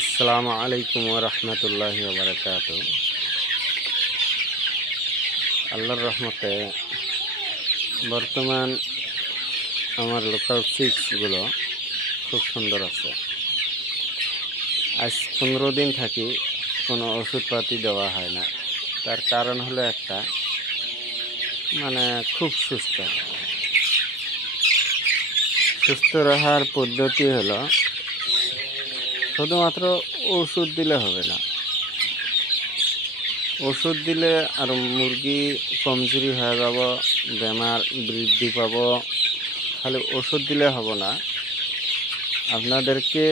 আসসালামু আলাইকুম ওয়া রাহমাতুল্লাহি ওয়া বারাকাতুহু। আল্লাহর রহমতে বর্তমান আমার লোকাল সিক্সগুলো খুব সুন্দর আছে। আজ 15 দিন থাকি কোনো ওষুধপাতি দেওয়া হয় না। তার কারণ হলো একটা, খুব সুস্থ রাখার পদ্ধতি হলো শুধুমাত্র ওষুধ দিলে হবে না। ওষুধ দিলে আর মুরগি কমজোরি হয়ে যাব, বেমার বৃদ্ধি পাব। খালি ওষুধ দিলে হবে না, আপনাদেরকে